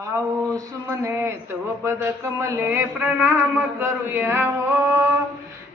वाहू सुमने तव पद कमले प्रणाम करूया हो.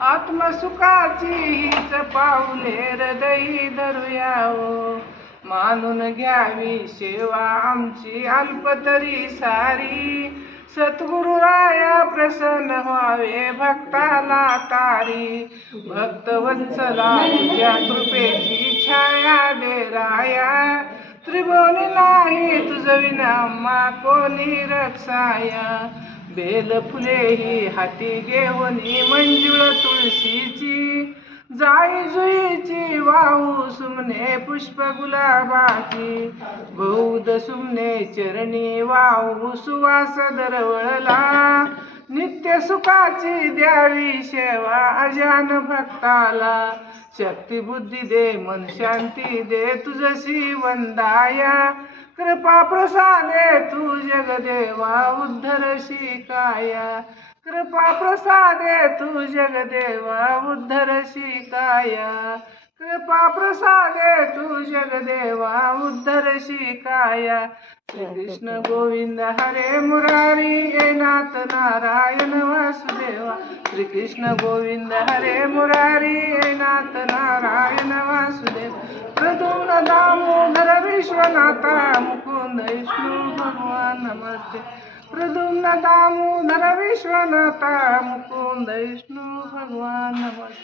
आत्मसुखाची हीच पाऊले हृदयी धरूया हो. मानून घ्यावी सेवा आमची अल्पतरी सारी. सद्गुरुराया प्रसन्न व्हावे भक्ताला तारी. भक्तवत्सला तुझ्या कृपेची छाया दे राया. त्रिभुवनी नाही तुझ विना आम्हा कोणी रक्षाया. बेल फुले ही हाती घेऊनी मंजुळ तुळशीची. जाई जुईची वाहू सुमने पुष्प गुलाबाची. बहुध सुमने चरणी वाहू सुवास दरवळला. नित्य सुखाची द्यावी सेवा अजान भक्ताला. शक्ती बुद्धी दे मन शांती दे तुझशी वंदाया. कृपा प्रसादे तू जगदेवा उद्धरशी काया. कृपा प्रसादे तू जगदेवा उद्धरशी काया. कृपा प्रसादे तू जगदेवा उद्धरशी काया. श्री कृष्ण गोविंद हरे मुरारी हे नाथ नारायण वासुदेवा. श्री कृष्ण गोविंद हरे मुरारी हे नाथ नारायण वासुदेवा. प्रद्युम्न दामोदर विश्वनाथा मुकुंद विष्णु भगवान नमस्ते. प्रद्युम्न दामोदर विश्वनाथा मुकुंद विष्णु भगवान नमस्ते.